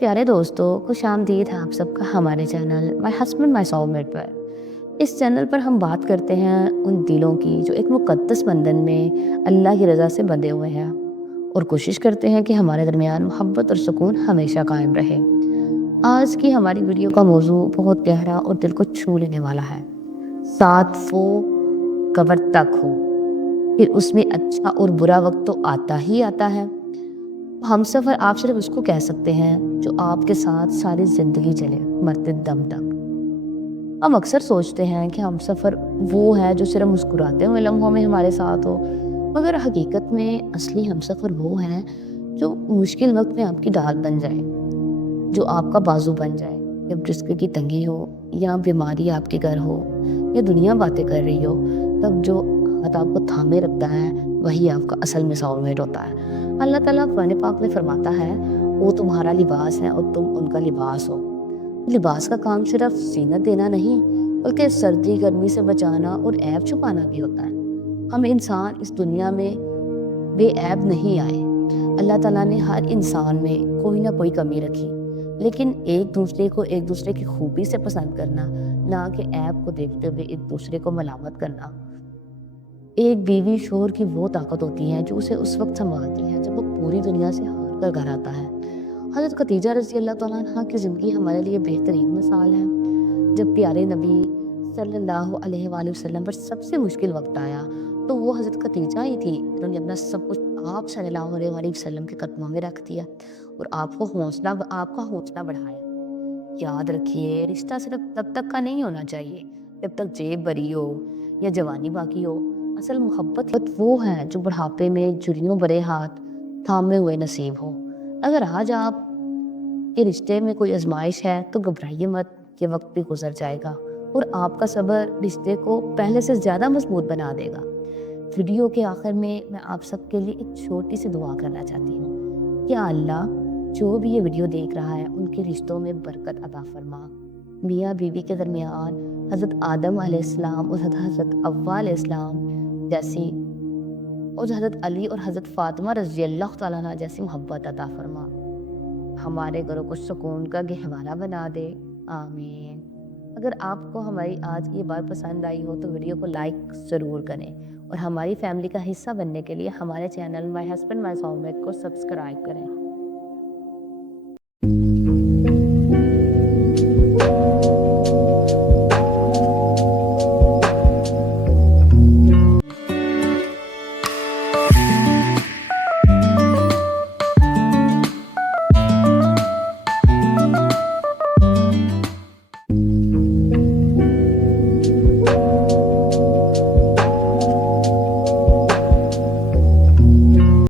प्यारे दोस्तों, खुश आमदीद है आप सबका हमारे channel my husband my soulmate पर। इस चैनल पर हम बात करते हैं उन दिलों की जो एक मुक़द्दस बंधन में अल्लाह की रज़ा से बंधे हुए हैं, और कोशिश करते हैं कि हमारे दरमियान मोहब्बत और सुकून हमेशा कायम रहे। आज की हमारी वीडियो का मौजू बहुत गहरा और दिल को छू लेने वाला है। साथ वो कब्र तक हो, फिर उसमें अच्छा और बुरा वक्त तो आता ही आता है। हमसफ़र आप सिर्फ उसको कह सकते हैं जो आपके साथ सारी ज़िंदगी चले, मरते दम तक। हम अक्सर सोचते हैं कि हमसफ़र वो है जो सिर्फ मुस्कुराते हुए लम्हों में हमारे साथ हो, मगर हकीकत में असली हमसफ़र वो है जो मुश्किल वक्त में आपकी ढाल बन जाए, जो आपका बाजू बन जाए। जब रिस्क की तंगी हो या बीमारी आपके घर हो या दुनिया बातें कर रही हो, तब जो हाथ आपको थामे रखता है वही आपका असल में सोलमेट होता है। अल्लाह ताला कुरान पाक में फरमाता है, वो तुम्हारा लिबास है और तुम उनका लिबास हो। लिबास का काम सिर्फ जीनत देना नहीं, बल्कि सर्दी गर्मी से बचाना और ऐब छुपाना भी होता है। हम इंसान इस दुनिया में बेऐब नहीं आए। अल्लाह ताला ने हर इंसान में कोई ना कोई कमी रखी, लेकिन एक दूसरे को एक दूसरे की खूबी से पसंद करना, ना कि ऐब को देखते हुए एक दूसरे को मलामत करना। एक बीवी शोहर की वो ताकत होती है जो उसे उस वक्त संभालती है जब वो पूरी दुनिया से हार कर घर आता है। हज़रत खदीजा रज़ी अल्लाह तआला अन्हा की ज़िंदगी हमारे लिए बेहतरीन मिसाल है। जब प्यारे नबी सल्लल्लाहु अलैहि वसल्लम पर सबसे मुश्किल वक्त आया, तो वो हज़रत खदीजा ही थी जिन्होंने अपना सब कुछ आप सल्लल्लाहु अलैहि वसल्लम के कदमों में रख दिया और आपका हौसला बढ़ाया। याद रखिए, रिश्ता सिर्फ तब तक का नहीं होना चाहिए जब तक जेब भरी हो या जवानी बाकी हो। असल मोहब्बत वो है जो बुढ़ापे में झुर्रियों भरे हाथ थामे हुए नसीब हो। अगर आज आप के रिश्ते में कोई आजमाइश है तो घबराइए मत, ये वक्त भी गुजर जाएगा और आपका सब्र रिश्ते को पहले से ज़्यादा मजबूत बना देगा। वीडियो के आखिर में मैं आप सबके लिए एक छोटी सी दुआ करना चाहती हूँ। क्या अल्लाह जो भी ये वीडियो देख रहा है उनके रिश्तों में बरकत अता फरमा। मियाँ बीवी के दरमियान हज़रत आदम अलैहिस्सलाम और हज़रत अव्वा अलैहिस्सलाम जैसी, और हज़रत अली और हज़रत फ़ातिमा रज़ी अल्लाह तआला अन्हा जैसी मोहब्बत अता फरमा। हमारे घरों को सुकून का गहवारा बना दे, आमीन। अगर आपको हमारी आज की बात पसंद आई हो तो वीडियो को लाइक ज़रूर करें और हमारी फैमिली का हिस्सा बनने के लिए हमारे channel my husband my soulmate को सब्सक्राइब करें।